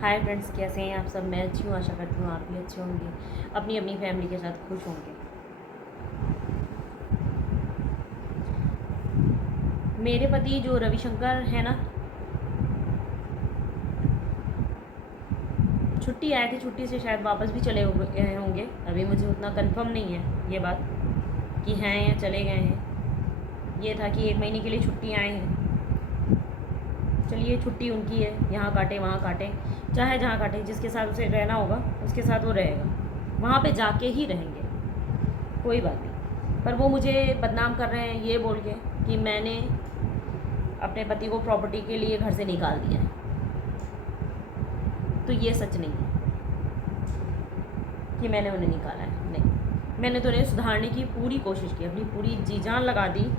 Hi friends, कैसे हैं आप सब। मैं अच्छी हूँ, आशा करती हूँ आप भी अच्छे होंगे, अपनी अपनी फैमिली के साथ खुश होंगे। मेरे पति जो रविशंकर है ना, छुट्टी आए थे, छुट्टी से शायद वापस भी चले गए होंगे। अभी मुझे उतना कंफर्म नहीं है ये बात कि हैं या चले गए हैं। ये था कि 1 महीने के लिए छुट्टी आए हैं। चलिए, छुट्टी उनकी है, यहाँ काटे वहाँ काटे, चाहे जहाँ काटे, जिसके साथ उसे रहना होगा उसके साथ वो रहेगा, वहाँ पे जाके ही रहेंगे, कोई बात नहीं। पर वो मुझे बदनाम कर रहे हैं ये बोल के कि मैंने अपने पति को प्रॉपर्टी के लिए घर से निकाल दिया है। तो ये सच नहीं है कि मैंने उन्हें निकाला है, नहीं। मैंने तो उन्हें सुधारने की पूरी कोशिश की, अपनी पूरी जी जान लगा दी,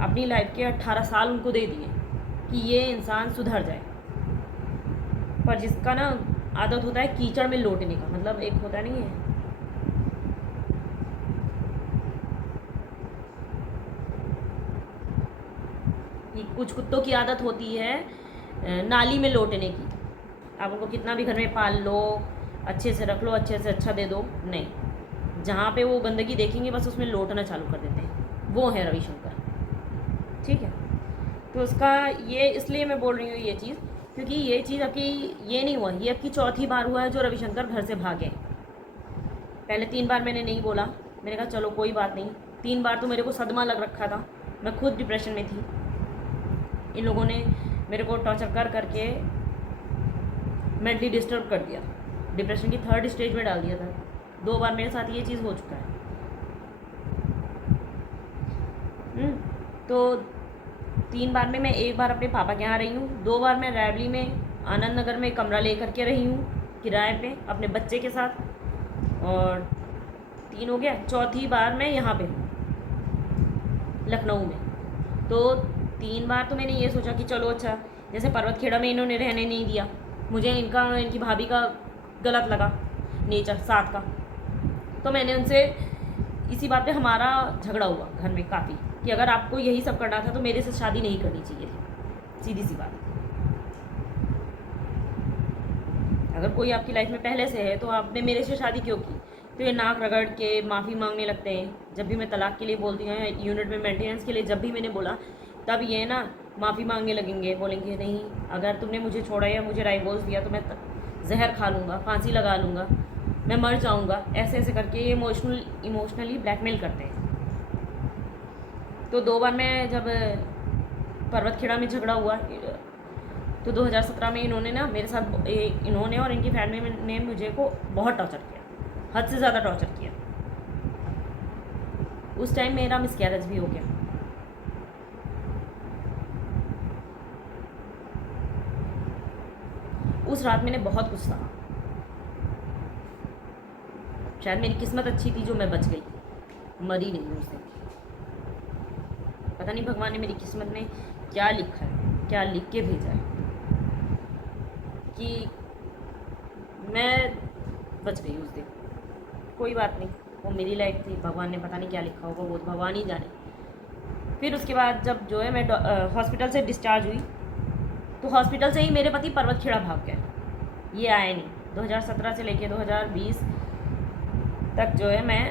अपनी लाइफ के 18 साल उनको दे दिए कि ये इंसान सुधर जाए। पर जिसका ना आदत होता है कीचड़ में लौटने का, मतलब एक होता नहीं है कि कुछ कुत्तों की आदत होती है नाली में लौटने की। आप उनको कितना भी घर में पाल लो, अच्छे से रख लो, अच्छे से अच्छा दे दो, नहीं, जहाँ पे वो गंदगी देखेंगे बस उसमें लौटना चालू कर देते हैं। वो है रविशंकर, ठीक है। तो उसका ये इसलिए मैं बोल रही हूँ ये चीज़, क्योंकि ये चीज़ आपकी ये नहीं हुआ, ये आपकी चौथी बार हुआ है जो रविशंकर घर से भागे। पहले 3 बार मैंने नहीं बोला, मैंने कहा चलो कोई बात नहीं। 3 बार तो मेरे को सदमा लग रखा था, मैं खुद डिप्रेशन में थी। इन लोगों ने मेरे को टॉर्चर कर करके मेंटली डिस्टर्ब कर दिया, डिप्रेशन की 3rd स्टेज में डाल दिया था। 2 बार मेरे साथ ये चीज़ हो चुका है। तो 3 बार में मैं 1 बार अपने पापा के यहाँ रही हूँ, 2 बार मैं रैवली में आनंद नगर में कमरा ले करके रही हूँ किराए पे अपने बच्चे के साथ, और 3 हो गया। चौथी बार मैं यहाँ पे हूँ लखनऊ में। तो 3 बार तो मैंने ये सोचा कि चलो अच्छा, जैसे पर्वतखेड़ा में इन्होंने रहने नहीं दिया, मुझे इनकी भाभी का गलत लगा नेचर साथ का, तो मैंने उनसे इसी बात पे हमारा झगड़ा हुआ घर में काफ़ी कि अगर आपको यही सब करना था तो मेरे से शादी नहीं करनी चाहिए थी, सीधी सी बात। अगर कोई आपकी लाइफ में पहले से है तो आपने मेरे से शादी क्यों की। तो ये नाक रगड़ के माफ़ी मांगने लगते हैं। जब भी मैं तलाक के लिए बोलती हूँ, यूनिट में मेंटेनेंस के लिए जब भी मैंने बोला, तब ये ना माफ़ी मांगने लगेंगे, बोलेंगे नहीं अगर तुमने मुझे छोड़ा या मुझे डाइवोर्स दिया तो मैं जहर खा लूँगा, फांसी लगा लूँगा, मैं मर जाऊँगा, ऐसे ऐसे करके ये इमोशनली ब्लैकमेल करते हैं। तो 2 बार मैं जब पर्वतखेड़ा में झगड़ा हुआ तो 2017 में इन्होंने ना मेरे साथ, इन्होंने और इनकी फैमिली ने मुझे को बहुत टॉर्चर किया, हद से ज़्यादा टॉर्चर किया। उस टाइम मेरा मिसकैरेज भी हो गया। उस रात मैंने बहुत कुछ सहा। शायद मेरी किस्मत अच्छी थी जो मैं बच गई, मरी नहीं उससे। पता नहीं भगवान ने मेरी किस्मत में क्या लिखा है, क्या लिख के भेजा है कि मैं बच गई उस दिन। कोई बात नहीं, वो मेरी लाइफ थी, भगवान ने पता नहीं क्या लिखा होगा, वो भगवान ही जाने। फिर उसके बाद जब जो है मैं हॉस्पिटल से डिस्चार्ज हुई, तो हॉस्पिटल से ही मेरे पति पर्वतखेड़ा भाग गए, ये आए नहीं। 2017 से लेके 2020 तक जो है मैं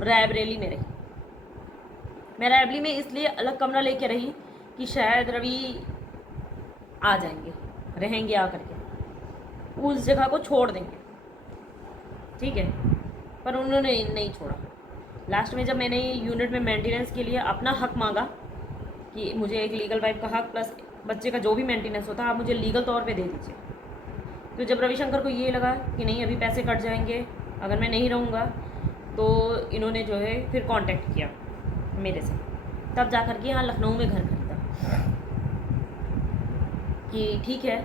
रायबरेली में रही। मैं रायबरेली में इसलिए अलग कमरा लेके रही कि शायद रवि आ जाएंगे, रहेंगे आकर के, उस जगह को छोड़ देंगे, ठीक है। पर उन्होंने नहीं छोड़ा। लास्ट में जब मैंने यूनिट में मेंटेनेंस के लिए अपना हक मांगा कि मुझे एक लीगल वाइफ का हक प्लस बच्चे का जो भी मेंटेनेंस होता है आप मुझे लीगल तौर पे दे दीजिए, तो जब रविशंकर को ये लगा कि नहीं अभी पैसे कट जाएंगे अगर मैं नहीं रहूँगा, तो इन्होंने जो है फिर कांटेक्ट किया मेरे से, तब जा कर के यहाँ लखनऊ में घर खरीदा कि ठीक है।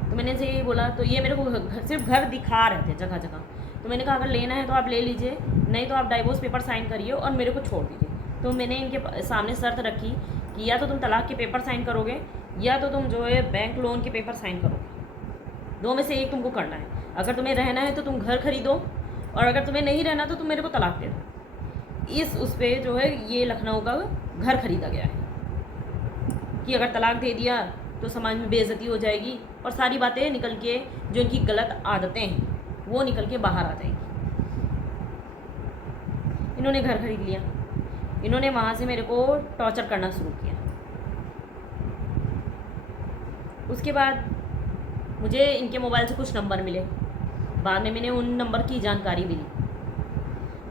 तो मैंने से ये बोला, तो ये मेरे को सिर्फ घर दिखा रहे थे जगह जगह। तो मैंने कहा अगर लेना है तो आप ले लीजिए, नहीं तो आप डाइवोर्स पेपर साइन करिए और मेरे को छोड़ दीजिए। तो मैंने इनके सामने शर्त रखी कि या तो तुम तलाक के पेपर साइन करोगे या तो तुम जो है बैंक लोन के पेपर साइन करोगे, 2 में से एक तुमको करना है। अगर तुम्हें रहना है तो तुम घर खरीदो, और अगर तुम्हें नहीं रहना तो तुम मेरे को तलाक दे दो। इस उस पर जो है ये लखनऊ का घर खरीदा गया है कि अगर तलाक दे दिया तो समाज में बेइज्जती हो जाएगी और सारी बातें निकल के, जो इनकी गलत आदतें हैं वो निकल के बाहर आ जाएंगी। इन्होंने घर खरीद लिया, इन्होंने वहाँ से मेरे को टॉर्चर करना शुरू किया। उसके बाद मुझे इनके मोबाइल से कुछ नंबर मिले, बाद में मैंने उन नंबर की जानकारी भी ली।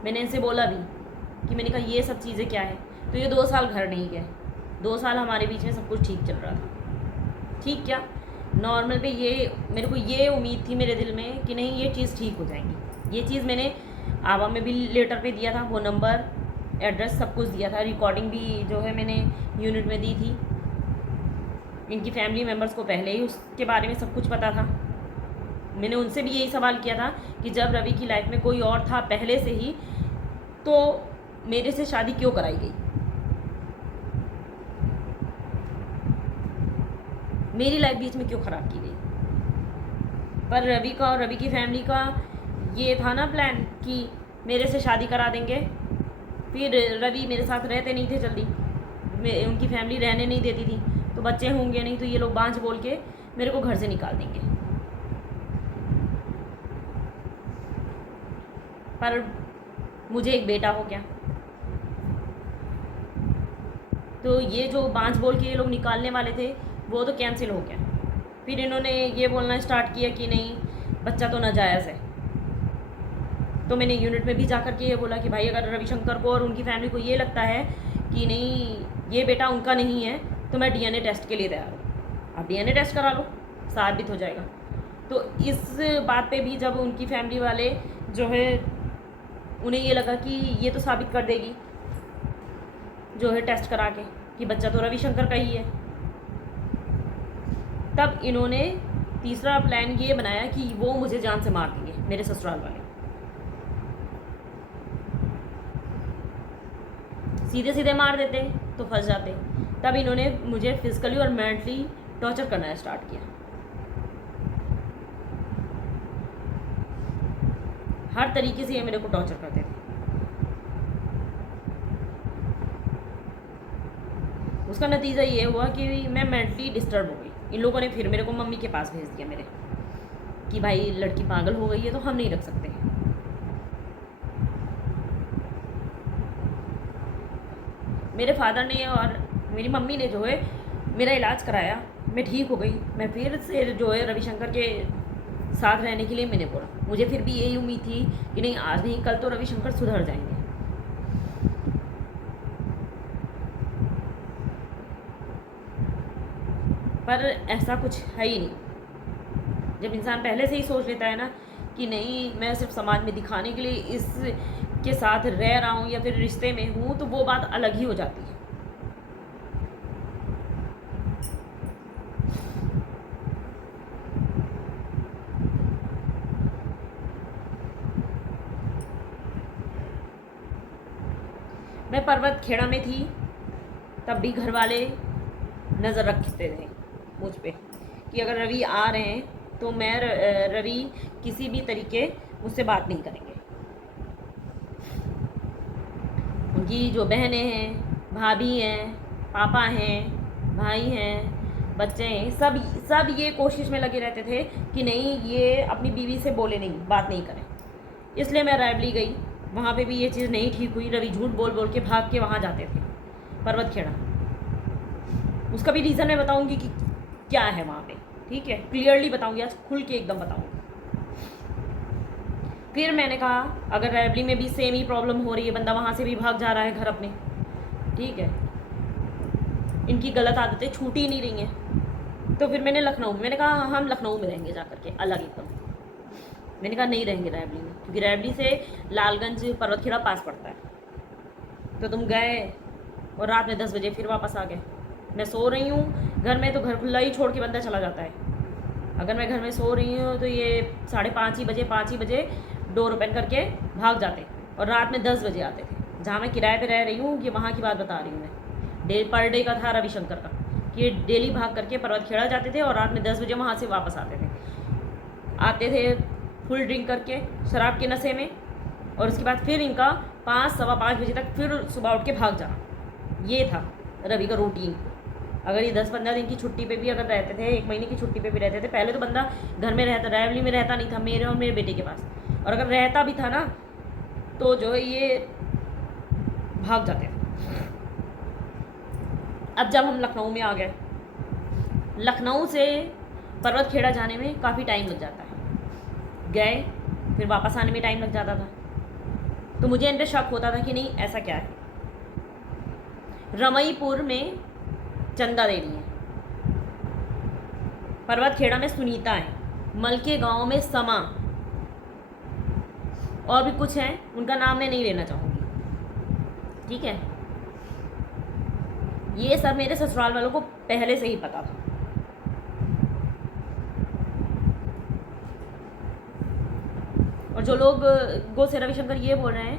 मैंने इनसे बोला भी कि मैंने कहा ये सब चीज़ें क्या है। तो ये 2 साल घर नहीं गए। 2 साल हमारे बीच में सब कुछ ठीक चल रहा था। ठीक क्या, नॉर्मल पे ये मेरे को ये उम्मीद थी मेरे दिल में कि नहीं ये चीज़ ठीक हो जाएगी। ये चीज़ मैंने आवा में भी लेटर पे दिया था, वो नंबर एड्रेस सब कुछ दिया था, रिकॉर्डिंग भी जो है मैंने यूनिट में दी थी। इनकी फैमिली मेम्बर्स को पहले ही उसके बारे में सब कुछ पता था। मैंने उनसे भी यही सवाल किया था कि जब रवि की लाइफ में कोई और था पहले से ही, तो मेरे से शादी क्यों कराई गई, मेरी लाइफ बीच में क्यों ख़राब की गई। पर रवि का और रवि की फैमिली का ये था ना प्लान कि मेरे से शादी करा देंगे। फिर रवि मेरे साथ रहते नहीं थे जल्दी, उनकी फैमिली रहने नहीं देती थी, तो बच्चे होंगे नहीं तो ये लोग बांझ बोल के मेरे को घर से निकाल देंगे। पर मुझे एक बेटा हो गया, तो ये जो बांझ बोल के ये लोग निकालने वाले थे वो तो कैंसिल हो गया। फिर इन्होंने ये बोलना स्टार्ट किया कि नहीं बच्चा तो नाजायज़ है। तो मैंने यूनिट में भी जा कर के ये बोला कि भाई अगर रविशंकर को और उनकी फैमिली को ये लगता है कि नहीं ये बेटा उनका नहीं है तो मैं डीएनए टेस्ट के लिए तैयार हूँ, आप डीएनए टेस्ट करा लो, साबित हो जाएगा। तो इस बात पे भी जब उनकी फैमिली वाले जो है उन्हें ये लगा कि ये तो साबित कर देगी जो है टेस्ट करा के कि बच्चा तो रविशंकर का ही है, तब इन्होंने तीसरा प्लान ये बनाया कि वो मुझे जान से मार देंगे, मेरे ससुराल वाले। सीधे सीधे मार देते तो फंस जाते, तब इन्होंने मुझे फिजिकली और मेंटली टॉर्चर करना स्टार्ट किया। हर तरीके से ये मेरे को टॉर्चर करते थे। उसका नतीजा ये हुआ कि मैं मेंटली डिस्टर्ब हो गई। इन लोगों ने फिर मेरे को मम्मी के पास भेज दिया मेरे कि भाई लड़की पागल हो गई है तो हम नहीं रख सकते। मेरे फादर ने और मेरी मम्मी ने जो है मेरा इलाज कराया, मैं ठीक हो गई। मैं फिर से जो है रविशंकर के साथ रहने के लिए मैंने बोला। मुझे फिर भी यही उम्मीद थी कि नहीं आज नहीं कल तो रविशंकर सुधर जाएंगे। पर ऐसा कुछ है ही नहीं। जब इंसान पहले से ही सोच लेता है ना कि नहीं मैं सिर्फ समाज में दिखाने के लिए इसके साथ रह रहा हूँ या फिर रिश्ते में हूँ, तो वो बात अलग ही हो जाती है। मैं पर्वत खेड़ा में थी तब भी घर वाले नज़र रखते थे मुझ पे कि अगर रवि आ रहे हैं तो मैं रवि किसी भी तरीके मुझसे बात नहीं करेंगे। उनकी जो बहनें हैं, भाभी हैं, पापा हैं, भाई हैं, बच्चे हैं, सब ये कोशिश में लगे रहते थे कि नहीं ये अपनी बीवी से बोले नहीं, बात नहीं करें। इसलिए मैं रायबली गई, वहाँ पे भी ये चीज़ नहीं ठीक हुई। रवि झूठ बोल बोल के भाग के वहाँ जाते थे पर्वत खेड़ा। उसका भी रीज़न मैं बताऊँगी कि क्या है वहाँ पे, ठीक है, क्लियरली बताऊँगी, आज खुल के एकदम बताऊँगी। फिर मैंने कहा अगर रायबली में भी सेम ही प्रॉब्लम हो रही है, बंदा वहाँ से भी भाग जा रहा है घर अपने, ठीक है, इनकी गलत आदतें छूट ही नहीं रही हैं, तो फिर मैंने मैंने कहा हम लखनऊ में रहेंगे जा करके अलग एकदम। मैंने कहा नहीं रहेंगे रायबली में, क्योंकि रायबली से लालगंज पर्वतखेड़ा पास पड़ता है। तो तुम गए और रात में 10 बजे फिर वापस आ गए। मैं सो रही हूँ घर में तो घर खुला ही छोड़ के बंदा चला जाता है। अगर मैं घर में सो रही हूँ तो ये 5:30 ही बजे डोर ओपन करके भाग जाते और रात में 10 बजे आते थे। जहाँ मैं किराए पे रह रही हूँ, ये वहाँ की बात बता रही हूँ मैं, पर डे का था रविशंकर का, कि ये डेली भाग करके पर्वतखेड़ा जाते थे और रात में 10 बजे वहाँ से वापस आते थे फुल ड्रिंक करके शराब के नशे में, और उसके बाद फिर इनका 5 सवा 5 बजे तक फिर सुबह उठ के भाग जाना। ये था रवि का रूटीन। अगर ये 10-15 दिन की छुट्टी पे भी अगर रहते थे, 1 महीने की छुट्टी पे भी रहते थे, पहले तो बंदा घर में रहता, रैवली में रहता नहीं था मेरे और मेरे बेटे के पास, और अगर रहता भी था ना तो जो है ये भाग जाते थे। अब जब हम लखनऊ में आ गए, लखनऊ से पर्वत खेड़ा जाने में काफ़ी टाइम लग जाता है, गए फिर वापस आने में टाइम लग जाता था, तो मुझे इन पर शक होता था कि नहीं ऐसा क्या है। रमईपुर में चंदा देवी है, पर्वत खेड़ा में सुनीता है, मलके गांव में समा, और भी कुछ हैं, उनका नाम मैं नहीं लेना चाहूँगी, ठीक है। ये सब मेरे ससुराल वालों को पहले से ही पता था। और जो लोग गो से रविशंकर ये बोल रहे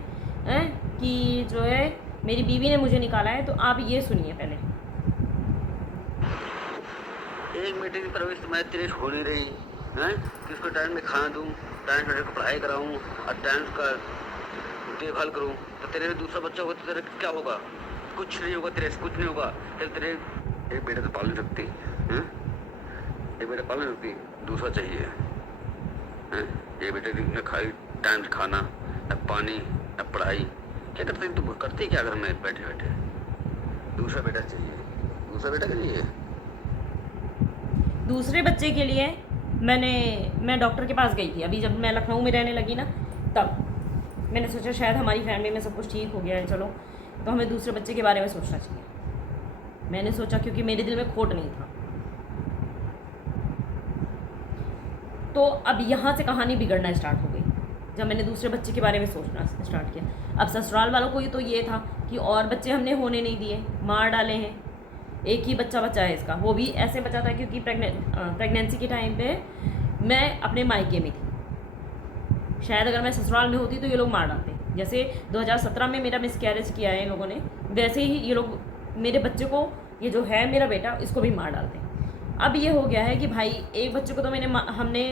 हैं कि जो है मेरी बीवी ने मुझे निकाला है, तो आप ये सुनिए पहले। एक मीटिंग की परवरिश मैं तेरे हो नहीं रही है, किसको टाइम में खाना दूँ, टाइम से को पढ़ाई कराऊँ और टाइम का देखभाल करूँ, तो तेरे दूसरा बच्चा होगा तो तेरे क्या होगा? कुछ नहीं होगा, तेरे से कुछ नहीं होगा। तेरे एक बेटा तो पाल नहीं सकती है, एक बेटा पाल नहीं सकती, दूसरा चाहिए है। ये बेटे न खाई टाइम से खाना, न पानी, न पढ़ाई, क्या करते तुम करते क्या घर में बैठे बैठे? दूसरा बेटा चाहिए, दूसरा बेटा के लिए, दूसरे बच्चे के लिए मैं डॉक्टर के पास गई थी अभी, जब मैं लखनऊ में रहने लगी ना, तब मैंने सोचा शायद हमारी फैमिली में सब कुछ ठीक हो गया है, चलो तो हमें दूसरे बच्चे के बारे में सोचना चाहिए। मैंने सोचा क्योंकि मेरे दिल में खोट नहीं था। तो अब यहाँ से कहानी बिगड़ना स्टार्ट हो गई जब मैंने दूसरे बच्चे के बारे में सोचना स्टार्ट किया। अब ससुराल वालों को तो ये था कि और बच्चे हमने होने नहीं दिए, मार डाले हैं, एक ही बच्चा बचा है इसका, वो भी ऐसे बचा था क्योंकि प्रेगनेंसी के टाइम पे मैं अपने मायके में थी। शायद अगर मैं ससुराल में होती तो ये लोग मार डालते। जैसे 2017 में मेरा मिसकैरेज किया है इन लोगों ने, वैसे ही ये लोग मेरे बच्चे को, ये जो है मेरा बेटा, इसको भी मार डालते। अब ये हो गया है कि भाई एक बच्चे को तो हमने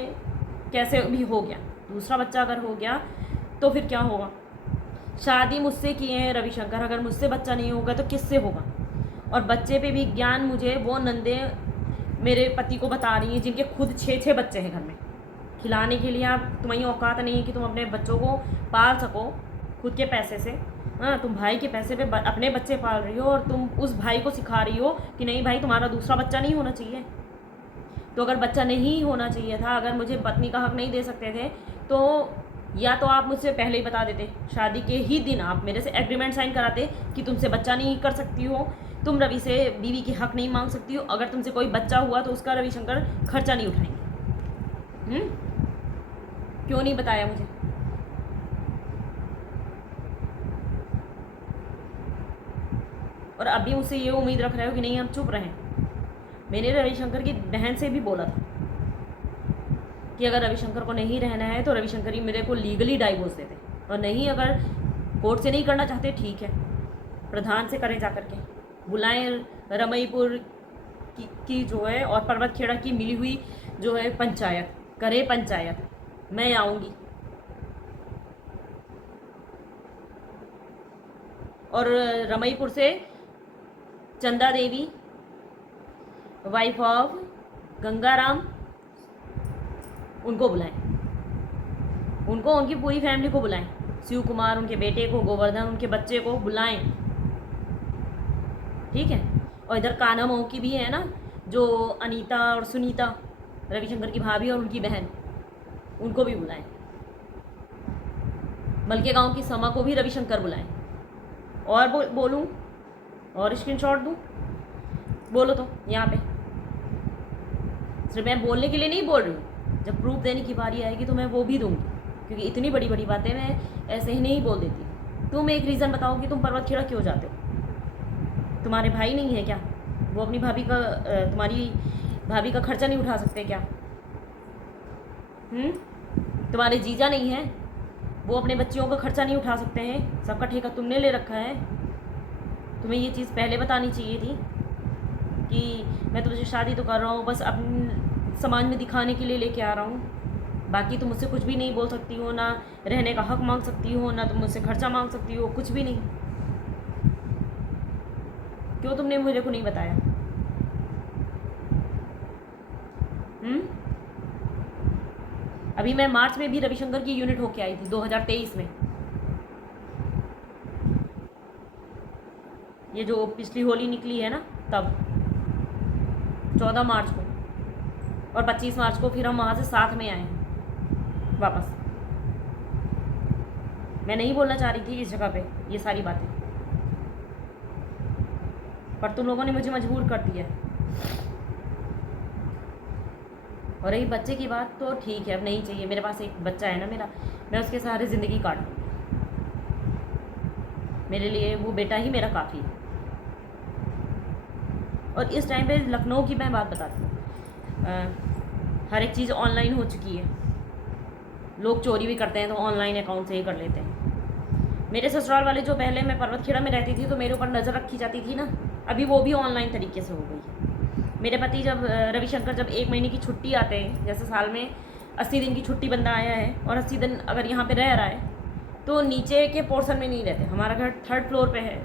कैसे भी हो गया, दूसरा बच्चा अगर हो गया तो फिर क्या होगा? शादी मुझसे किए हैं रविशंकर, अगर मुझसे बच्चा नहीं होगा तो किससे होगा? और बच्चे पे भी ज्ञान मुझे वो नंदे मेरे पति को बता रही हैं जिनके खुद 6 बच्चे हैं घर में। खिलाने के लिए आप, तुम्हारी औकात नहीं है कि तुम अपने बच्चों को पाल सको खुद के पैसे से। हाँ, तुम भाई के पैसे पे अपने बच्चे पाल रही हो और तुम उस भाई को सिखा रही हो कि नहीं भाई तुम्हारा दूसरा बच्चा नहीं होना चाहिए। तो अगर बच्चा नहीं होना चाहिए था, अगर मुझे पत्नी का हक नहीं दे सकते थे, तो या तो आप मुझसे पहले ही बता देते, शादी के ही दिन आप मेरे से एग्रीमेंट साइन कराते कि तुमसे बच्चा नहीं कर सकती हो, तुम रवि से बीवी की हक नहीं मांग सकती हो, अगर तुमसे कोई बच्चा हुआ तो उसका रविशंकर खर्चा नहीं उठाएंगे। क्यों नहीं बताया मुझे? और अभी मुझसे ये उम्मीद रख रहे हो कि नहीं हम चुप रहें। मैंने रविशंकर की बहन से भी बोला था कि अगर रविशंकर को नहीं रहना है तो रविशंकर ही मेरे को लीगली डाइवोर्स दे दे, और नहीं अगर कोर्ट से नहीं करना चाहते ठीक है, प्रधान से करें जा करके, बुलाएं रमईपुर की जो है और पर्वत खेड़ा की मिली हुई जो है पंचायत, करे पंचायत, मैं आऊँगी। और रमईपुर से चंदा देवी, वाइफ ऑफ गंगाराम, उनको बुलाएं, उनको, उनकी पूरी फैमिली को बुलाएं, शिव कुमार उनके बेटे को, गोवर्धन उनके बच्चे को बुलाएं, ठीक है। और इधर कान्हा मऊ की भी है ना, जो अनीता और सुनीता, रविशंकर की भाभी और उनकी बहन, उनको भी बुलाएं। मलके गांव की समा को भी रविशंकर बुलाएं। और बोलूं और स्क्रीनशॉट दूं? बोलो तो यहाँ पे। सिर्फ मैं बोलने के लिए नहीं बोल रही हूँ, जब प्रूफ देने की बारी आएगी तो मैं वो भी दूंगी, क्योंकि इतनी बड़ी बड़ी बातें मैं ऐसे ही नहीं बोल देती। तुम एक रीज़न बताओ कि तुम पर्वत खेड़ा क्यों जाते हो? तुम्हारे भाई नहीं है क्या? वो अपनी भाभी का, तुम्हारी भाभी का खर्चा नहीं उठा सकते क्या? तुम्हारे जीजा नहीं है, वो अपने बच्चियों का खर्चा नहीं उठा सकते हैं? सबका ठेका तुमने ले रखा है। तुम्हें ये चीज़ पहले बतानी चाहिए थी कि मैं तुझे शादी तो कर रहा हूँ, बस अपने समाज में दिखाने के लिए लेके आ रहा हूँ, बाकी तुम मुझसे कुछ भी नहीं बोल सकती हो, ना रहने का हक मांग सकती हो, ना तुम मुझसे खर्चा मांग सकती हो, कुछ भी नहीं। क्यों तुमने मुझे को नहीं बताया? हम्म? अभी मैं मार्च में भी रविशंकर की यूनिट होके आई थी 2023 में। ये जो पिछली होली निकली है ना, तब 14 मार्च को, और 25 मार्च को फिर हम वहाँ से साथ में आए वापस। मैं नहीं बोलना चाह रही थी इस जगह पे ये सारी बातें, पर तुम लोगों ने मुझे मजबूर कर दिया। और रही बच्चे की बात, तो ठीक है, अब नहीं चाहिए। मेरे पास एक बच्चा है ना मेरा, मैं उसके सहारे ज़िंदगी काट लूँगी। मेरे लिए वो बेटा ही मेरा काफ़ी है। और इस टाइम पे लखनऊ की मैं बात बताती हूँ, हर एक चीज़ ऑनलाइन हो चुकी है। लोग चोरी भी करते हैं तो ऑनलाइन अकाउंट से ही कर लेते हैं। मेरे ससुराल वाले, जो पहले मैं पर्वतखेड़ा में रहती थी तो मेरे ऊपर नज़र रखी जाती थी ना, अभी वो भी ऑनलाइन तरीके से हो गई है। मेरे पति जब रविशंकर जब 1 महीने की छुट्टी आते हैं, जैसे साल में 80 दिन की छुट्टी बंदा आया है और 80 दिन अगर यहाँ पे रह रहा है, तो नीचे के पोर्शन में नहीं रहते। हमारा घर 3rd फ्लोर पे है,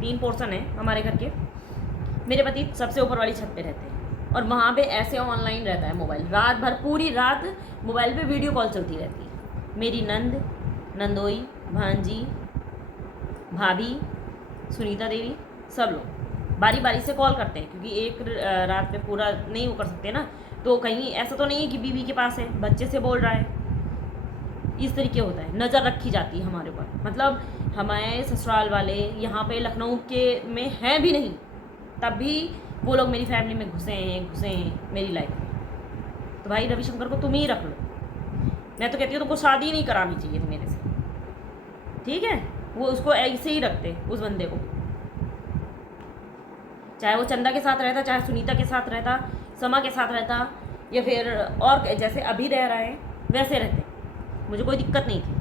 3 पोर्शन है हमारे घर के। मेरे पति सबसे ऊपर वाली छत पे रहते हैं और वहाँ पे ऐसे ऑनलाइन रहता है मोबाइल, रात भर पूरी रात मोबाइल पे वीडियो कॉल चलती रहती है। मेरी नंद, नंदोई, भांजी, भाभी, सुनीता देवी, सब लोग बारी बारी से कॉल करते हैं, क्योंकि एक रात पे पूरा नहीं वो कर सकते ना। तो कहीं ऐसा तो नहीं है कि बीवी के पास है, बच्चे से बोल रहा है, इस तरीके होता है। नज़र रखी जाती है हमारे ऊपर। मतलब हमारे ससुराल वाले यहाँ पे लखनऊ के में हैं भी नहीं, तब भी वो लोग मेरी फैमिली में घुसे हैं मेरी लाइफ में। तो भाई रविशंकर को तुम ही रख लो। मैं तो कहती हूँ तुमको शादी ही नहीं करानी चाहिए थी मेरे से, ठीक है? वो उसको ऐसे ही रखते, उस बंदे को, चाहे वो चंदा के साथ रहता, चाहे सुनीता के साथ रहता, समा के साथ रहता, या फिर और जैसे अभी रह रहा है वैसे रहते, मुझे कोई दिक्कत नहीं थी।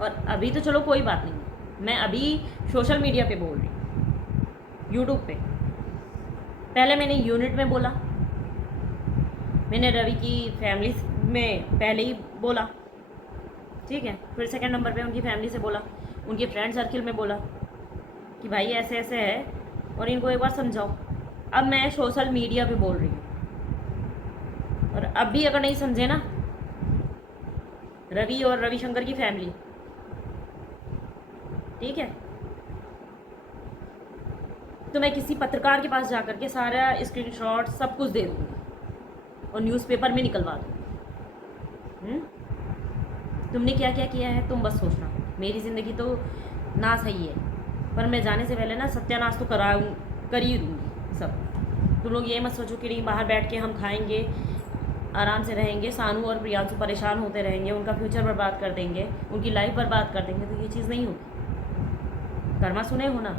और अभी तो चलो कोई बात नहीं, मैं अभी सोशल मीडिया पे बोल रही हूँ, यूट्यूब पे। पहले मैंने यूनिट में बोला, मैंने रवि की फैमिली में पहले ही बोला, ठीक है? फिर सेकंड नंबर पे उनकी फैमिली से बोला, उनके फ्रेंड सर्किल में बोला कि भाई ऐसे ऐसे है और इनको एक बार समझाओ। अब मैं सोशल मीडिया पे बोल रही हूँ, और अब भी अगर नहीं समझे ना रवि और रविशंकर की फैमिली, ठीक है, तो मैं किसी पत्रकार के पास जाकर के सारा स्क्रीनशॉट सब कुछ दे दूँगी और न्यूज़पेपर में निकलवा दूँगी। तुमने क्या क्या किया है तुम बस सोचना। मेरी ज़िंदगी तो नाश ही है, पर मैं जाने से पहले ना सत्यानाश तो कर ही दूँगी सब। तुम लोग ये मत सोचो कि नहीं बाहर बैठ के हम खाएंगे, आराम से रहेंगे, सानू और प्रियांशु परेशान होते रहेंगे, उनका फ्यूचर बर्बाद कर देंगे, उनकी लाइफ बर्बाद कर देंगे, तो ये चीज़ नहीं होगी। कर्मा सुने हो ना,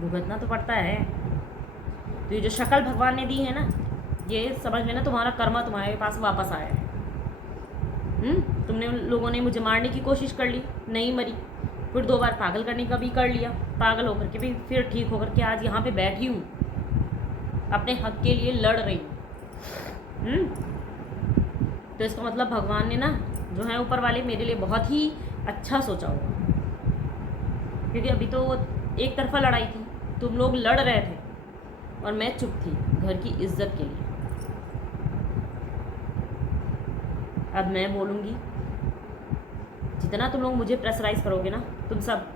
भुगतना तो पड़ता है। तो ये जो शक्ल भगवान ने दी है ना, ये समझ में ना तुम्हारा कर्मा तुम्हारे पास वापस आया है। तुमने लोगों ने मुझे मारने की कोशिश कर ली, नहीं मरी, फिर 2 बार पागल करने का भी कर लिया, पागल होकर के भी फिर ठीक होकर के आज यहाँ पे बैठी हूँ, अपने हक के लिए लड़ रही हूँ। तो इसका मतलब भगवान ने ना जो है ऊपर वाले मेरे लिए बहुत ही अच्छा सोचा होगा, क्योंकि अभी तो एक तरफा लड़ाई थी, तुम लोग लड़ रहे थे और मैं चुप थी घर की इज्जत के लिए। अब मैं बोलूँगी, जितना तुम लोग मुझे प्रेशराइज करोगे ना, तुम सब,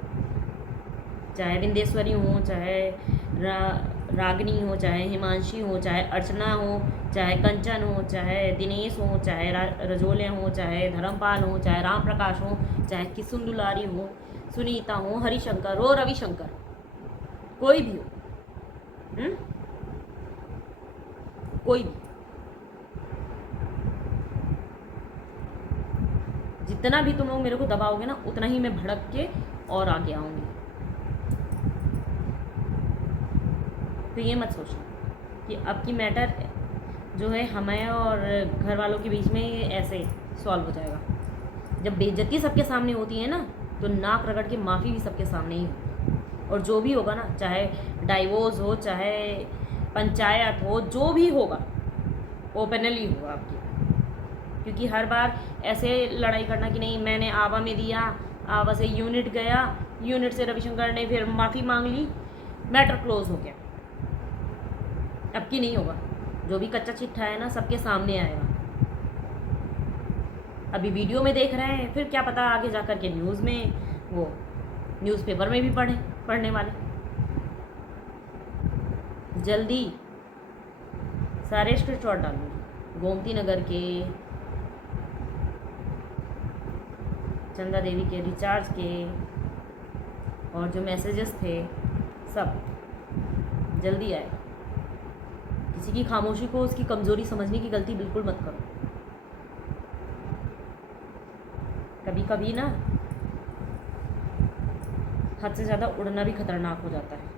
चाहे बिंदेश्वरी हो, चाहे रागनी हो, चाहे हिमांशी हो, चाहे अर्चना हो, चाहे कंचन हो, चाहे दिनेश हो, चाहे रजोले हो, चाहे धर्मपाल हो, चाहे राम प्रकाश हो, चाहे किसुन दुलारी हो, सुनीता हो, हरिशंकर हो, रविशंकर, कोई भी हो, कोई भी, जितना भी तुम लोग मेरे को दबाओगे ना, उतना ही मैं भड़क के और आगे आऊँगी। तो ये मत सोचना कि अब की मैटर जो है हमें और घर वालों के बीच में ऐसे सॉल्व हो जाएगा। जब बेइज्जती सबके सामने होती है ना, तो नाक रगड़ के माफ़ी भी सबके सामने ही होगी। और जो भी होगा ना, चाहे डाइवोर्स हो, चाहे पंचायत हो, जो भी होगा, ओपनली हो आपकी, क्योंकि हर बार ऐसे लड़ाई करना कि नहीं मैंने आवा में दिया, आवा से यूनिट गया, यूनिट से रविशंकर ने फिर माफ़ी मांग ली, मैटर क्लोज हो गया। अब की नहीं होगा, जो भी कच्चा चिट्ठा है ना सबके सामने आएगा। अभी वीडियो में देख रहे हैं, फिर क्या पता आगे जा कर के न्यूज़ में, वो न्यूज़पेपर में भी पढ़ने वाले। जल्दी सारे स्क्रीनशॉट डालूंगी, गोमती नगर के, चंदा देवी के रिचार्ज के, और जो मैसेजेस थे सब जल्दी आए। किसी की खामोशी को उसकी कमज़ोरी समझने की गलती बिल्कुल मत करो। कभी कभी ना हद से ज़्यादा उड़ना भी खतरनाक हो जाता है।